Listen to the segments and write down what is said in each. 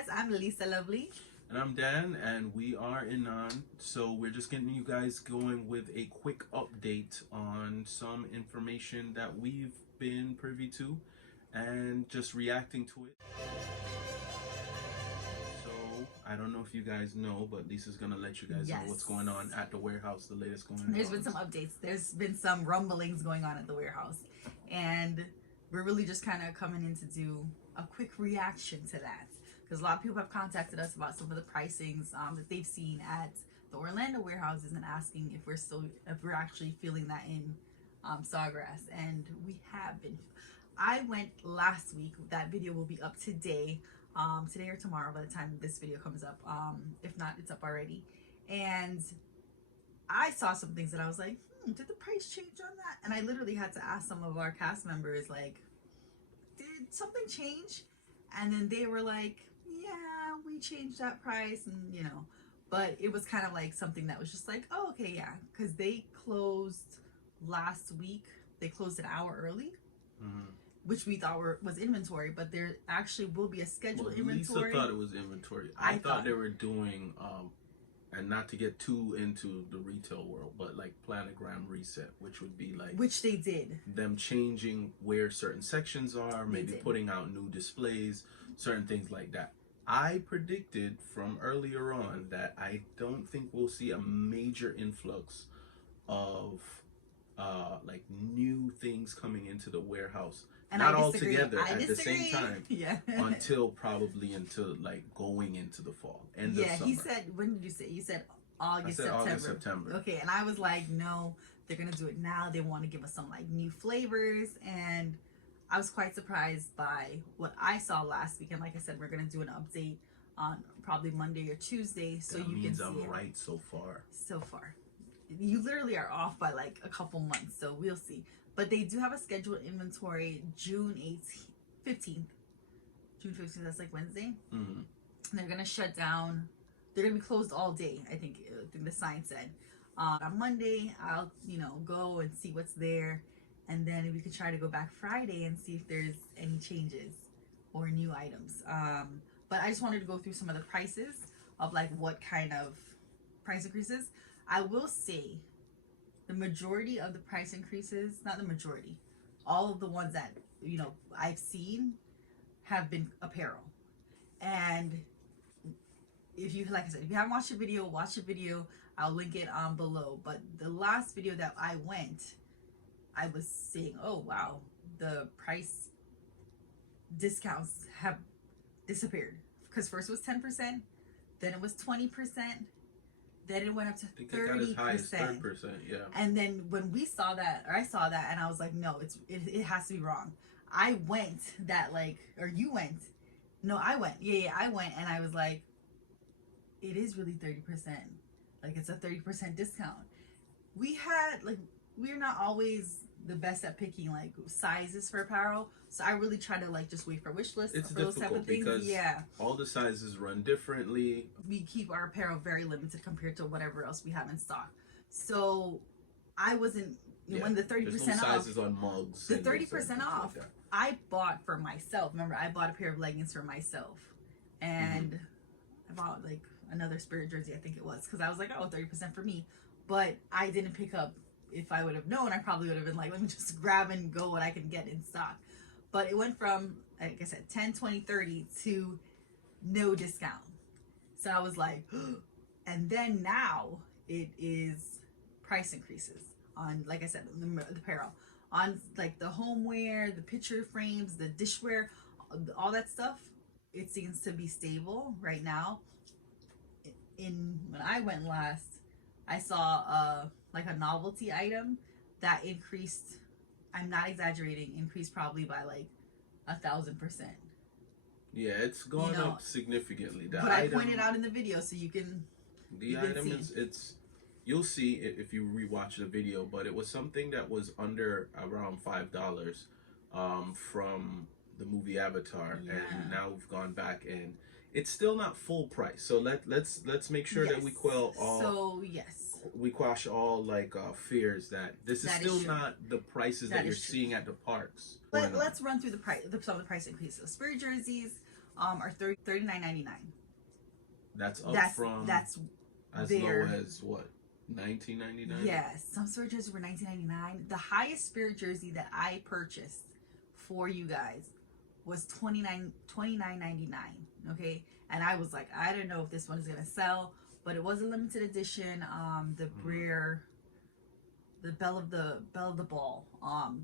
guys, I'm Lisa Lovely. And I'm Dan, and we are INON. So we're just getting you guys going with a quick update on some information that we've been privy to and just reacting to it. So I don't know if you guys know, but Lisa's gonna let you guys know what's going on at the warehouse, the latest going on. There's been some updates. There's been some rumblings going on at the warehouse, and we're really just kind of coming in to do a quick reaction to that, because a lot of people have contacted us about some of the pricings that they've seen at the Orlando warehouses and asking if we're actually feeling that in Sawgrass, and we have been. I went last week. That video will be up today or tomorrow by the time this video comes up. If not, it's up already. And I saw some things that I was like, did the price change on that? And I literally had to ask some of our cast members, like, did something change? And then they were like, yeah, we changed that price, and but it was kind of like something that was just like, oh, okay, yeah, because they closed last week. They closed an hour early. Which we thought was inventory, but there actually will be a scheduled inventory. Lisa thought it was inventory. I thought they were doing, and not to get too into the retail world, but like planogram reset, which would be like, which they did. Them changing where certain sections are, maybe putting out new displays, certain things like that. I predicted from earlier on that I don't think we'll see a major influx of like new things coming into the warehouse. And not all together at the same time. Yeah. Until like going into the fall. End of summer. He said, when did you say? You said August, I said September. August, September. Okay, and I was like, no, they're gonna do it now. They want to give us some like new flavors, and I was quite surprised by what I saw last week. And like I said, we're gonna do an update on probably Monday or Tuesday, so you can see I'm right so far. So far, you literally are off by like a couple months, so we'll see. But they do have a scheduled inventory June 15th. June 15th, that's like Wednesday. And they're going to shut down. They're going to be closed all day, I think the sign said. On Monday, I'll, go and see what's there. And then we could try to go back Friday and see if there's any changes or new items. But I just wanted to go through some of the prices of like what kind of price increases. I will say, the majority of the price increases, not the majority, all of the ones that, I've seen have been apparel. And if you, like I said, if you haven't watched the video, watch the video. I'll link it below. But the last video that I went, I was saying, oh, wow, the price discounts have disappeared. Because first it was 10%, then it was 20%. Then it went up to 30%. It got as high as 30%, yeah. And then when we saw that, or I saw that, and I was like, no, it has to be wrong. I went you went. No, I went. Yeah, I went, and I was like, it is really 30%. Like, it's a 30% discount. We're not always the best at picking like sizes for apparel, so I really try to like just wait for wish lists. It's for those type of things. Because all the sizes run differently. We keep our apparel very limited compared to whatever else we have in stock. So I wasn't when the 30% off sizes on mugs. The 30% off like I bought for myself. Remember, I bought a pair of leggings for myself, and I bought like another Spirit jersey, I think it was, because I was like, oh, 30% for me. But I didn't pick up. If I would have known, I probably would have been like, let me just grab and go what I can get in stock. But it went from, like I said, 10, 20, 30 to no discount. So I was like, and then now it is price increases on, like I said, the apparel. On like the homeware, the picture frames, the dishware, all that stuff, it seems to be stable right now. When I went last, I saw like a novelty item that increased, I'm not exaggerating, increased probably by like 1,000%. Yeah, it's gone up significantly. But I pointed out in the video, so you can. The item is you'll see it if you rewatch the video, but it was something that was under around $5 from the movie Avatar, and now we've gone back and it's still not full price. So let's make sure that we quell all. So yes. We quash all like fears that this is still not the prices that you're seeing at the parks. Let's run through some of the price increases. Spirit jerseys, are $39.99. That's up from that's as their, low as what, $19.99? Yes, some spirit jerseys were $19.99. The highest spirit jersey that I purchased for you guys was $29.99. Okay, and I was like, I don't know if this one is gonna sell, but it was a limited edition. The Brer, the Belle of the Ball,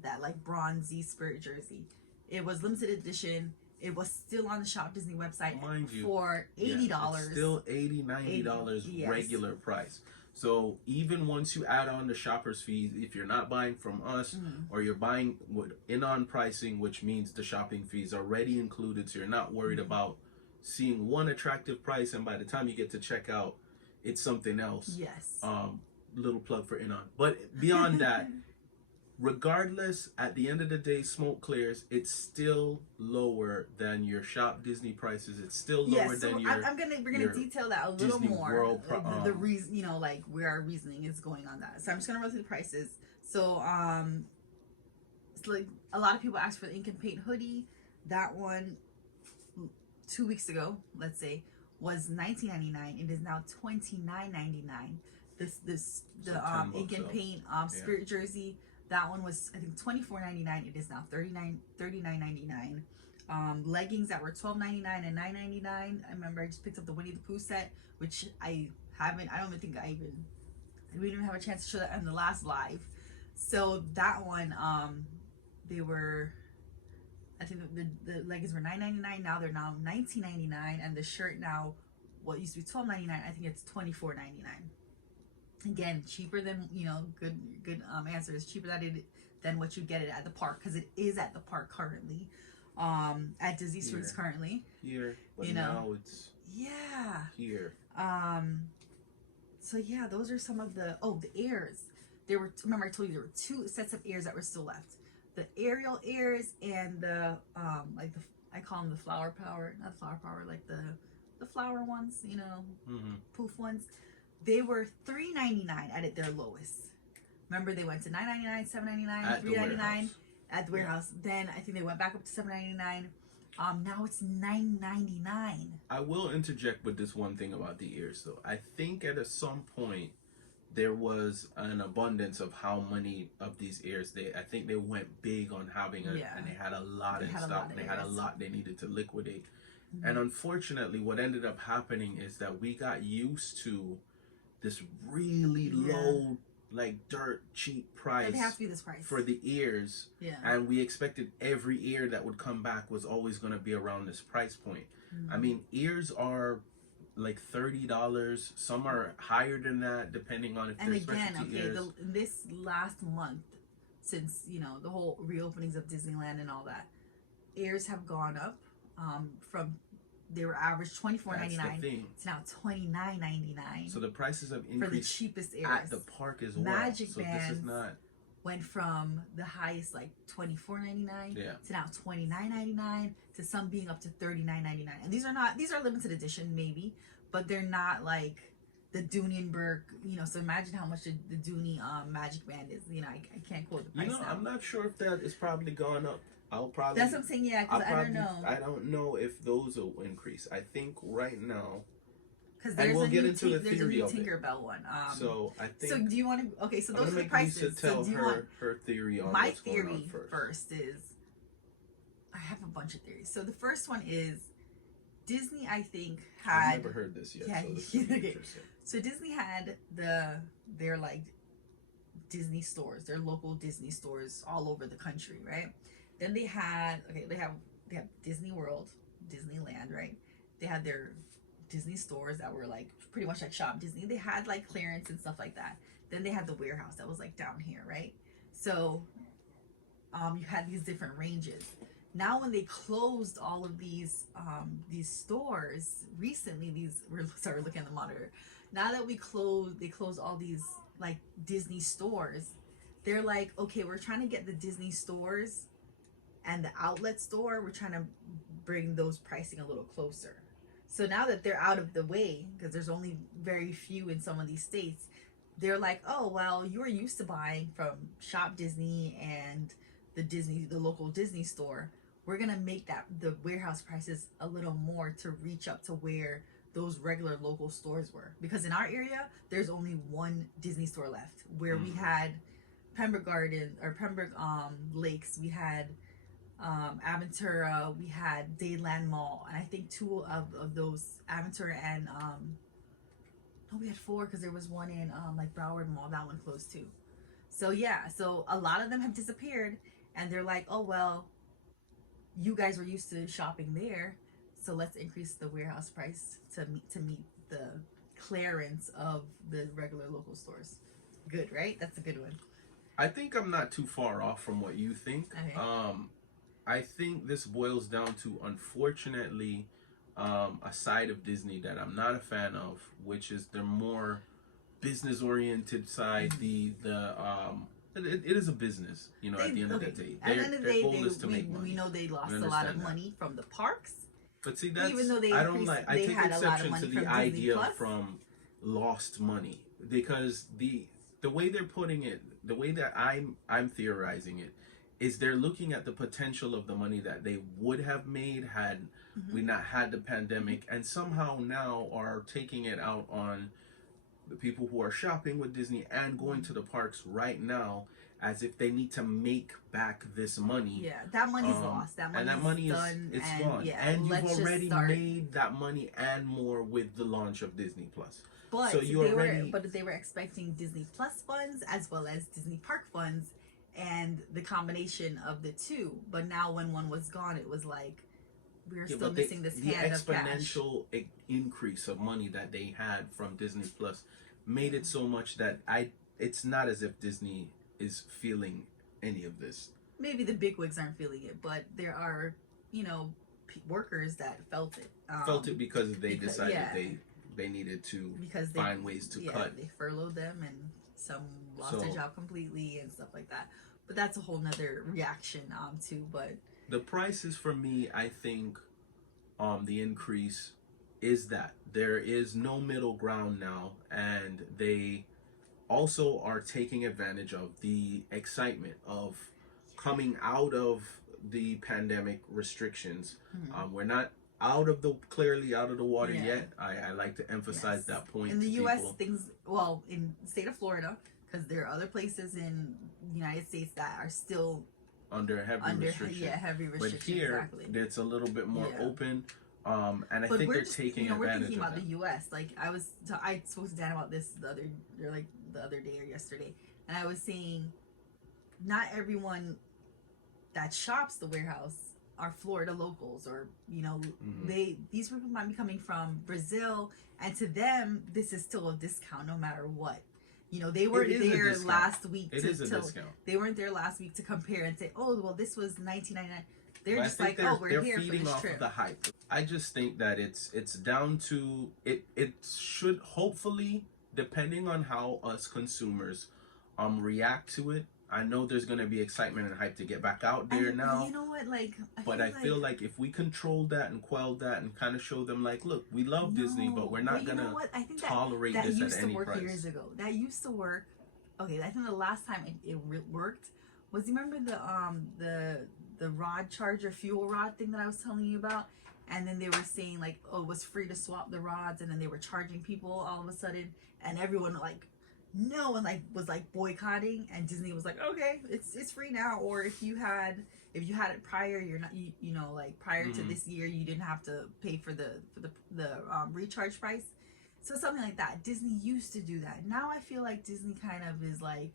that like bronzy spirit jersey. It was limited edition. It was still on the Shop Disney website, mind you, for $80. Yeah, it's still $90 yes. regular price. So even once you add on the shopper's fees, if you're not buying from us or you're buying with INON pricing, which means the shopping fees are already included, so you're not worried about seeing one attractive price and by the time you get to checkout, it's something else. Yes. Little plug for INON. But beyond that, regardless, at the end of the day, smoke clears. It's still lower than your Shop Disney prices. It's still lower than your. We're gonna detail that a little Disney more. The reason, you know, like where our reasoning is going on that. So I'm just gonna run through the prices. So it's like a lot of people asked for the ink and paint hoodie. That one 2 weeks ago, let's say, was $19.99. It is now $29.99. The ink and paint spirit jersey. That one was, I think, $24.99. It is now $39.99. Leggings that were $12.99 and $9.99. I remember I just picked up the Winnie the Pooh set, which I don't even think we didn't have a chance to show that on the last live. So that one, they were, I think the leggings were $9.99. Now they're now $19.99, and the shirt now, what used to be $12.99, I think it's $24.99. Again, cheaper than, you know, good answer is cheaper than what you get it at the park, because it is at the park currently, at Disney Springs currently. Here, but you know, now it's here. So yeah, those are some of the ears. There were, remember I told you there were 2 sets of ears that were still left. The Ariel ears and the like I call them the flower power, not flower power, like the flower ones, you know, poof ones. They were $3.99 at their lowest. Remember, they went to $9.99, $7.99, $3.99 at the warehouse. Then I think they went back up to $7.99. Now it's $9.99. I will interject with this one thing about the ears, though. I think at some point there was an abundance of how many of these ears I think they went big on having and they had a lot in stock. They had a lot they needed to liquidate. And unfortunately, what ended up happening is that we got used to this really low, like dirt cheap price. It has to be this price for the ears. And we expected every ear that would come back was always going to be around this price point. I mean, ears are like $30. Some are higher than that, depending on if they're specialty ears. This last month, since, you know, the whole reopenings of Disneyland and all that, ears have gone up from. They were average $24.99. It's now $29.99. So the prices have increased for the cheapest ears at the park as well. Magic so bands this is not went from the highest like $24.99 to now $29.99 to some being up to $39.99. And these are limited edition maybe, but they're not like the Dooney&Burke, you know. So imagine how much the Dooney Magic Band is. You know, I can't quote the price. You know, I'm not sure if that is probably gone up. That's what I'm saying, because I don't know. I don't know if those will increase. I think right now, because there's a new Tinkerbell one. So I think. So do you want to? Okay, so those are the prices. Lisa tell her theory on my what's theory going on first is, I have a bunch of theories. So the first one is Disney. I think had. I've never heard this yet. Yeah, so this is interesting. So Disney had their like Disney stores, their local Disney stores all over the country, right? Then they have Disney World, Disneyland, right? They had their Disney stores that were like pretty much like Shop Disney. They had like clearance and stuff like that. Then they had the warehouse that was like down here, right? So you had these different ranges. Now when they closed all of these stores recently, sorry, looking at the monitor. Now that they closed all these like Disney stores, they're like, okay, we're trying to get the Disney stores and the outlet store, we're trying to bring those pricing a little closer. So now that they're out of the way, because there's only very few in some of these states, they're like, oh, well, you were used to buying from Shop Disney and the local Disney store. we're gonna make that the warehouse prices a little more to reach up to where those regular local stores were. Because in our area, there's only one Disney store left. Where we had Pembroke Garden or Pembroke Lakes, we had Aventura, we had Dayland Mall, and I think two of those, Aventura and no, we had four because there was one in like Broward Mall, that one closed too. So yeah, so a lot of them have disappeared, and they're like, oh well, you guys were used to shopping there, so let's increase the warehouse price to meet the clearance of the regular local stores. Good, right? That's a good one. I think I'm not too far off from what you think. Okay. I think this boils down to, unfortunately, a side of Disney that I'm not a fan of, which is their more business oriented side. It is a business, you know. At the end of the day, their goal is to make money. We know they lost a lot of money from the parks. But see, that's, even though they I don't like. I take exception to the idea from lost money, because the way they're putting it, the way that I'm theorizing it, is they're looking at the potential of the money that they would have made had we not had the pandemic, and somehow now are taking it out on the people who are shopping with Disney and going to the parks right now, as if they need to make back this money. Yeah, that money's lost. That money is done. It's gone. Yeah, and you've already made that money and more with the launch of Disney Plus. But so they were expecting Disney Plus funds as well as Disney Park funds, and the combination of the two. But now when one was gone, it was like, we're still missing this hand of cash. The exponential increase of money that they had from Disney Plus made it so much that it's not as if Disney is feeling any of this. Maybe the bigwigs aren't feeling it, but there are, workers that felt it. Felt it because they decided they needed to find ways to cut. They furloughed them, and some lost their job completely and stuff like that. But that's a whole nother reaction too. But the prices for me, I think, the increase is that there is no middle ground now, and they also are taking advantage of the excitement of coming out of the pandemic restrictions. We're not clearly out of the water yet. I like to emphasize that point. In the U.S., in the state of Florida, because there are other places in the United States that are still under heavy restrictions. Yeah, heavy restrictions. But here, it's a little bit more open. And I think they're taking advantage of that. We're thinking about the U.S. Like, I spoke to Dan about this the other day or yesterday, and I was saying, not everyone that shops the warehouse are Florida locals, or these people might be coming from Brazil, and to them this is still a discount no matter what. They weren't there last week. They weren't there last week to compare and say, oh well, this was $19.99. They're just like, oh, we're here for this trip. Of the hype. I just think that it's down to it. It should hopefully, depending on how us consumers react to it. I know there's going to be excitement and hype to get back out there now. You know what? I feel like if we control that and quell that and kind of show them, like, look, we love Disney, but we're not going to tolerate this at any price. That used to work years ago. That used to work. Okay, I think the last time it worked was, you remember the rod charger, fuel rod thing that I was telling you about? And then they were saying, like, oh, it was free to swap the rods, and then they were charging people all of a sudden, and everyone, like, no one was boycotting, and Disney was like, okay, it's free now. Or if you had it prior, you're not prior to this year, you didn't have to pay for the recharge price. So something like that. Disney used to do that. Now I feel like Disney kind of is like,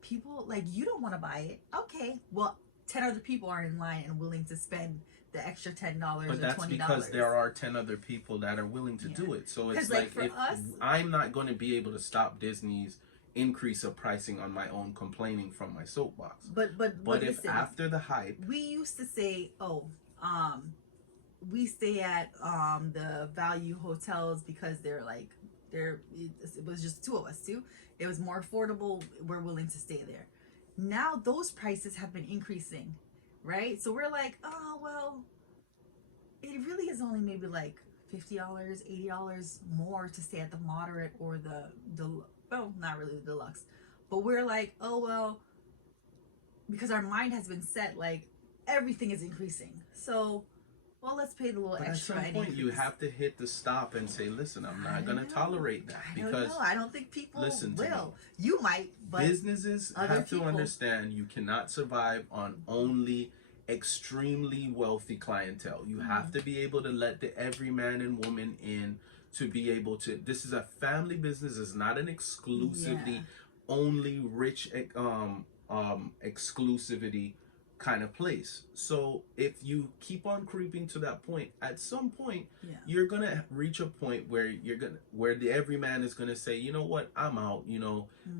people, like, you don't want to buy it, okay, well, 10 other people are in line and willing to spend the extra $10 or $20. But that's because there are 10 other people that are willing to do it. So it's like if I'm not going to be able to stop Disney's increase of pricing on my own, complaining from my soapbox. But if listen, after the hype, we used to say, we stay at the value hotels because it was just two of us too. It was more affordable. We're willing to stay there. Now those prices have been increasing. Right? So we're like, oh, well, it really is only maybe like $50, $80 more to stay at the moderate or not really the deluxe. But we're like, oh, well, because our mind has been set, like, everything is increasing. So, well, let's pay the little But extra. at some point, you have to hit the stop and say, "Listen, I'm not going to tolerate that." Because I don't think people listen to will. me. You might, but businesses have to understand you cannot survive on only extremely wealthy clientele. You have to be able to let the every man and woman in to be able to. This is a family business. It's not an exclusively only rich exclusivity kind of place. So if you keep on creeping to that point, at some point you're gonna reach a point where where the everyman is gonna say, you know what, I'm out,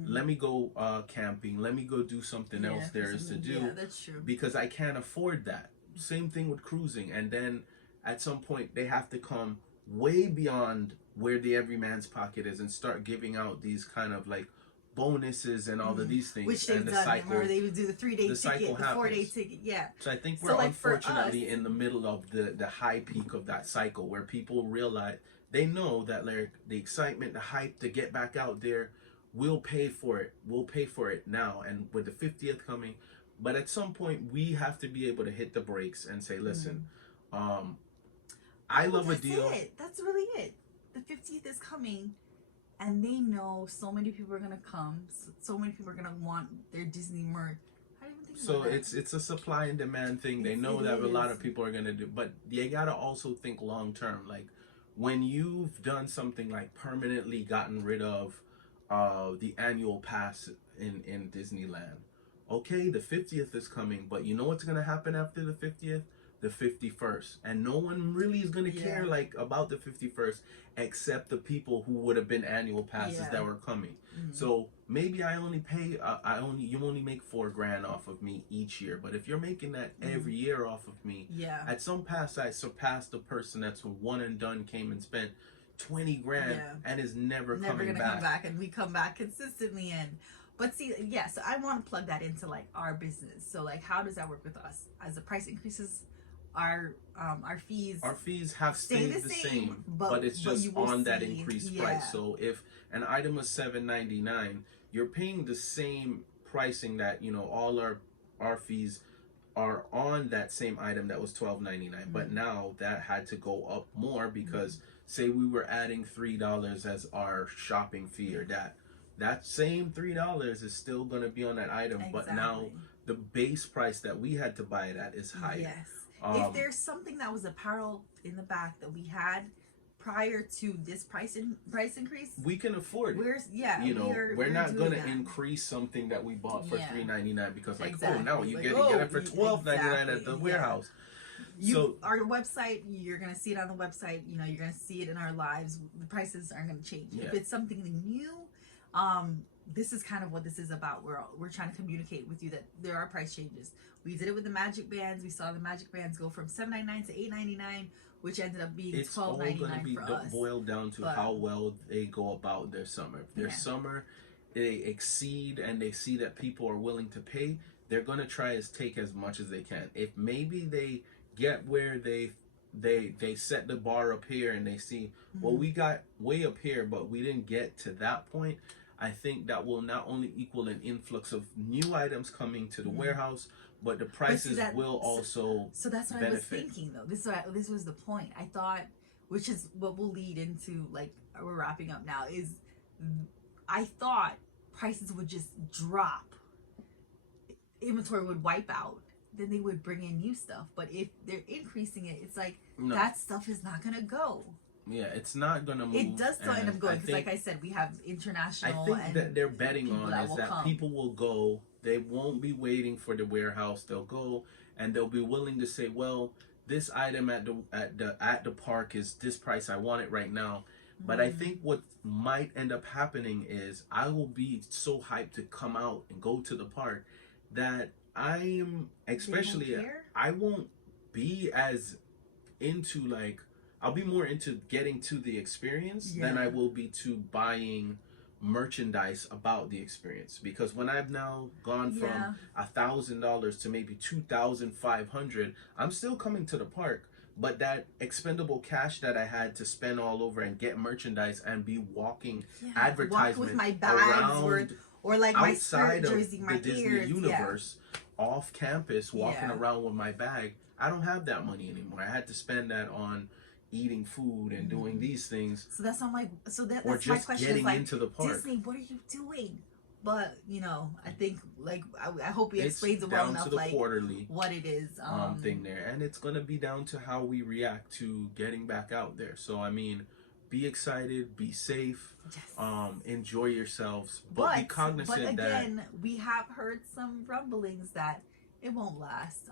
let me go camping, let me go do something else there is to do. That's true. Because I can't afford that. Same thing with cruising. And then at some point they have to come way beyond where the everyman's pocket is and start giving out these kind of like bonuses and all of these things. Which they've done. Remember, they would do the 3-day ticket, the 4-day ticket. Yeah. So I think we're unfortunately in the middle of the high peak of that cycle where people realize, they know that like the excitement, the hype to get back out there, we'll pay for it. We'll pay for it now. And with the 50th coming, but at some point we have to be able to hit the brakes and say, listen, I love a deal. That's really it. The 50th is coming. And they know so many people are gonna come. So many people are gonna want their Disney merch. I didn't even think about that. It's a supply and demand thing. They know that a lot of people are gonna do, but you gotta also think long term. Like when you've done something like permanently gotten rid of the annual pass in Disneyland. Okay, the 50th is coming, but you know what's gonna happen after the 50th? The 51st, and no one really is going to care like about the 51st except the people who would have been annual passes that were coming. So maybe I only pay you only make $4,000 off of me each year, but if you're making that every year off of me, at some pass I surpassed the person that's one and done, came and spent $20,000 and is never coming back. Come back, and we come back consistently. And but see, so I want to plug that into like our business. So like, how does that work with us as the price increases? Our fees have stayed the same, but it's just on that increased price. So if an item was $7.99, you're paying the same pricing that all our fees are on that same item that was $12.99. But now that had to go up more because say we were adding $3 as our shopping fee, or that same $3 is still going to be on that item, but now the base price that we had to buy it at is higher. Yes. If there's something that was apparel in the back that we had prior to this price increase, we can afford it. We're not gonna increase something that we bought for $3.99 because now you get it for $12.99 at the warehouse. Our website, you're gonna see it on the website. You're gonna see it in our lives. The prices aren't gonna change. If it's something new, this is kind of what this is about. We're trying to communicate with you that there are price changes. We did it with the magic bands. We saw the magic bands go from $7.99 to $8.99, which ended up being $12.99 for us. It's all going to be boiled down to how well they go about their summer. If their summer, they exceed and they see that people are willing to pay, they're going to try to take as much as they can. If maybe they get where they set the bar up here and they see, well, we got way up here, but we didn't get to that point, I think that will not only equal an influx of new items coming to the warehouse, but the prices will also So that's what benefit. I was thinking, though. This was the point. I thought, which is what will lead into, like, we're wrapping up now, is I thought prices would just drop. Inventory would wipe out. Then they would bring in new stuff. But if they're increasing it, it's like, that stuff is not going to go. Yeah, it's not gonna move. It does still end up going because, like I said, we have international. I think that they're betting on is that people will go. They won't be waiting for the warehouse. They'll go and they'll be willing to say, "Well, this item at the park is this price. I want it right now." But I think what might end up happening is I will be so hyped to come out and go to the park that I won't be as into like. I'll be more into getting to the experience than I will be to buying merchandise about the experience. Because when I've now gone from $1,000 to maybe $2,500, I'm still coming to the park. But that expendable cash that I had to spend all over and get merchandise and be walking advertisements with my bags around or like my outside spirit jersey, of my the Disney ears, universe, off campus, walking Yeah. around with my bag, I don't have that money anymore. I had to spend that on eating food and doing these things. So that's I'm like, so that's or my just question getting is like, into the park. Disney, what are you doing? But you know, I think like I hope he It's explains it well down enough, to the like quarterly what it is. Thing there, and it's gonna be down to how we react to getting back out there. So I mean, be excited, be safe, Yes. enjoy yourselves, but be cognizant but again, that we have heard some rumblings that it won't last.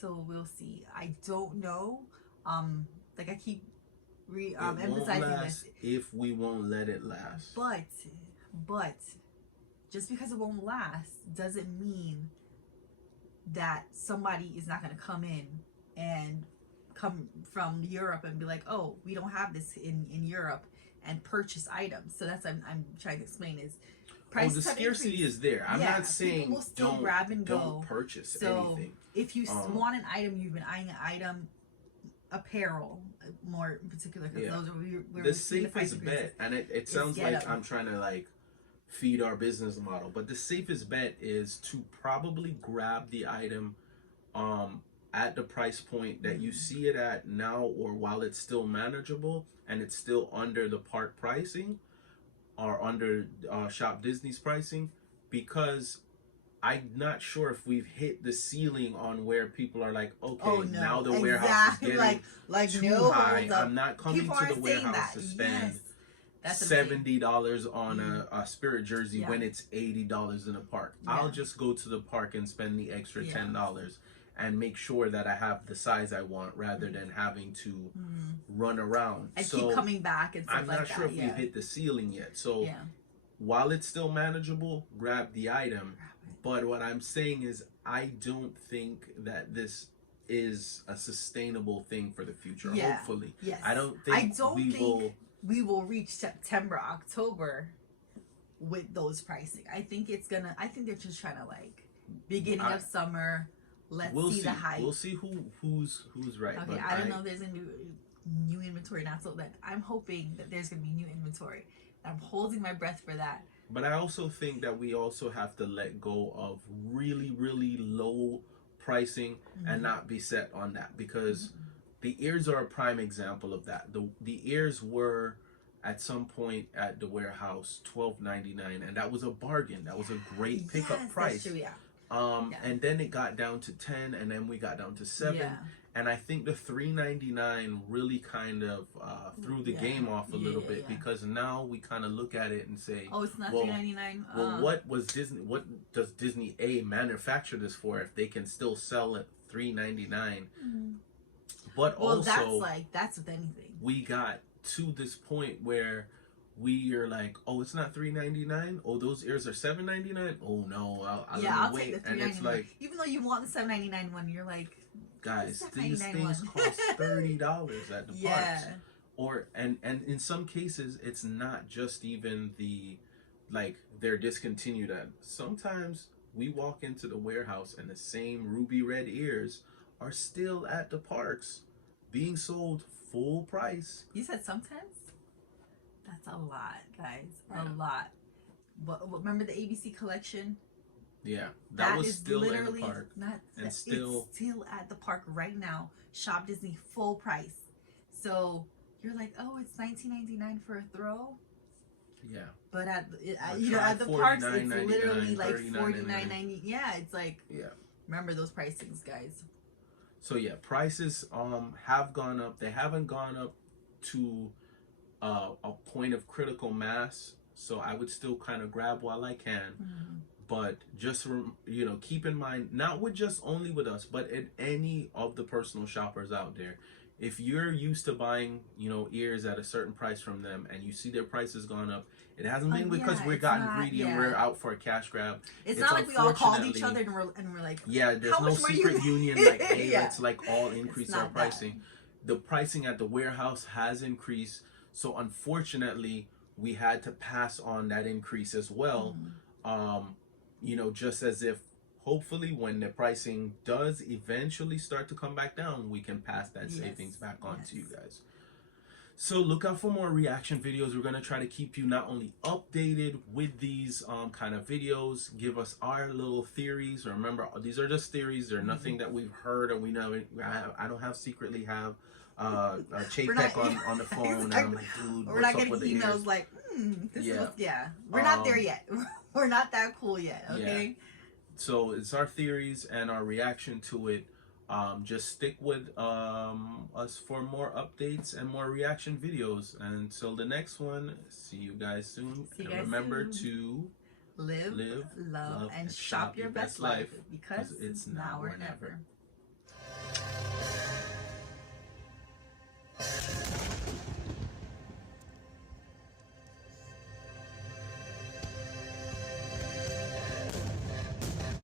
So we'll see. I don't know. Like I keep it won't emphasizing last this. if we won't let it last. But just because it won't last doesn't mean that somebody is not going to come in and come from Europe and be like, oh, we don't have this in Europe, and purchase items. So that's what I'm trying to explain is prices the scarcity is there. I'm not saying will still don't grab and don't go. purchase So anything. if you want an item, you've been eyeing an item, apparel more in particular, because those are where the safest bet, and it sounds like them. I'm trying to like feed our business model, but the safest bet is to probably grab the item at the price point that you see it at now, or while it's still manageable and it's still under the park pricing or under Shop Disney's pricing, because I'm not sure if we've hit the ceiling on where people are like, okay, now the warehouse is getting too high. I'm not coming to the warehouse to spend $70 on a Spirit jersey when it's $80 in a park. I'll just go to the park and spend the extra $10 and make sure that I have the size I want, rather than having to run around and keep coming back and stuff I'm not sure if we've hit the ceiling yet. So while it's still manageable, grab the item. But what I'm saying is, I don't think that this is a sustainable thing for the future. Hopefully, I don't think we will reach September, October with those pricing. I think they're just trying to like beginning of summer. We'll see the hype. We'll see who's right. Okay, but I don't know if there's gonna be new inventory now, so that I'm hoping that there's gonna be new inventory. I'm holding my breath for that. But I also think that we also have to let go of really, really low pricing and not be set on that, because the ears are a prime example of that. The ears were at some point at the warehouse $12.99, and that was a bargain. That was a great pickup price. That's true, and then it got down to 10, and then we got down to 7. And I think the $3.99 really kind of threw the game off a little bit, because now we kind of look at it and say, oh, it's not $3.99. Well, what does Disney manufacture this for if they can still sell it $3.99? But also, that's with anything. We got to this point where we are like, oh, it's not $3.99. Oh, those ears are $7.99. Oh no, I'll wait. Take the $3.99. And it's like, even though you want the $7.99 one, you're like, guys, these things cost $30 at the parks. Or and in some cases, it's not just even they're discontinued at. Sometimes we walk into the warehouse and the same ruby red ears are still at the parks being sold full price. You said sometimes? That's a lot, guys. A lot. But remember the ABC collection? Yeah, that was still in the park. It's still at the park right now. Shop Disney full price. So you're like, oh, it's $19.99 for a throw. Yeah. But at the parks, it's literally like $49.90. Yeah, it's like, remember those pricings, guys. So yeah, prices have gone up. They haven't gone up to a point of critical mass. So I would still kind of grab while I can. But just keep in mind, not with just only with us, but at any of the personal shoppers out there, if you're used to buying ears at a certain price from them, and you see their prices gone up, it hasn't been because we've gotten greedy and we're out for a cash grab. It's not like we all called each other and we're like, there's no secret union like, hey, let's like all increase our pricing. The pricing at the warehouse has increased, so unfortunately we had to pass on that increase as well. Just as if hopefully when the pricing does eventually start to come back down, we can pass that savings back on to you guys. So look out for more reaction videos. We're going to try to keep you not only updated with these kind of videos, give us our little theories. Remember, these are just theories. They're nothing that we've heard, and we know. I don't have secretly have Chit on the phone, and I'm like, dude, we're not getting emails like, this is we're not there yet. We're not that cool yet. Okay. Yeah. So it's our theories and our reaction to it. Just stick with us for more updates and more reaction videos. Until the next one, see you guys soon. And remember to live, love, and shop your best life, because it's now or never.